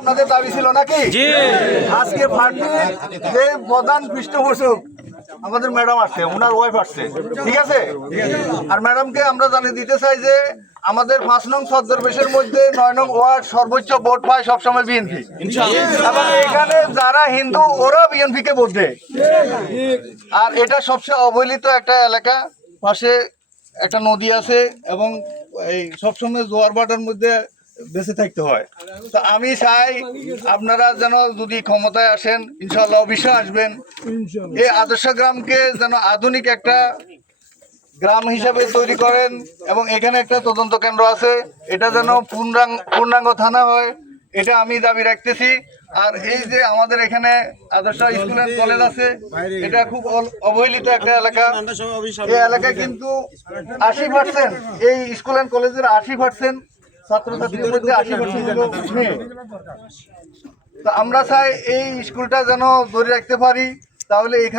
আপনাদের দাবি ছিল নাকি? আজকে পার্টির যে প্রধান পৃষ্ঠপোষক আমাদের ম্যাডাম আসছে, ওনার ওয়াইফ আসছে, ঠিক আছে? আর ম্যাডামকে আমরা জানিয়ে দিতে চাই যে আমাদের 5 নং ছদ্মবেশের মধ্যে 9 নং ওয়ার্ড সর্বোচ্চ ভোট পায় সবসময় বিএনপি, এবং এখানে যারা হিন্দু ওরা বিএনপি কে ভোট দেয়। আর এটা সবচেয়ে অবহেলিত একটা এলাকা, পাশে একটা নদী আছে এবং এই সবসময় জোয়ার ভাটার মধ্যে বেঁচে থাকতে হয়। তো আমি চাই আপনারা যেন যদি ক্ষমতায় আসেন, ইনশাআল্লাহ অবশ্যই আসবেন, এই আদর্শ গ্রামকে যেন আধুনিক একটা গ্রাম হিসাবে তৈরি করেন, এবং এখানে একটা তদন্ত কেন্দ্র আছে, এটা যেন পূর্ণাঙ্গ থানা হয়, এটা আমি দাবি রাখতেছি। আর এই যে আমাদের এখানে আদর্শ স্কুল এন্ড কলেজ আছে, এটা খুব অবহেলিত একটা এলাকা। এই এলাকায় কিন্তু 80% এই স্কুল এন্ড কলেজের 80% ছাত্রছাত্রীদের মধ্যে 80% মেয়ে। তো আমরা চাই এই স্কুলটা যেন ধরে রাখতে পারি, তাহলে এখানে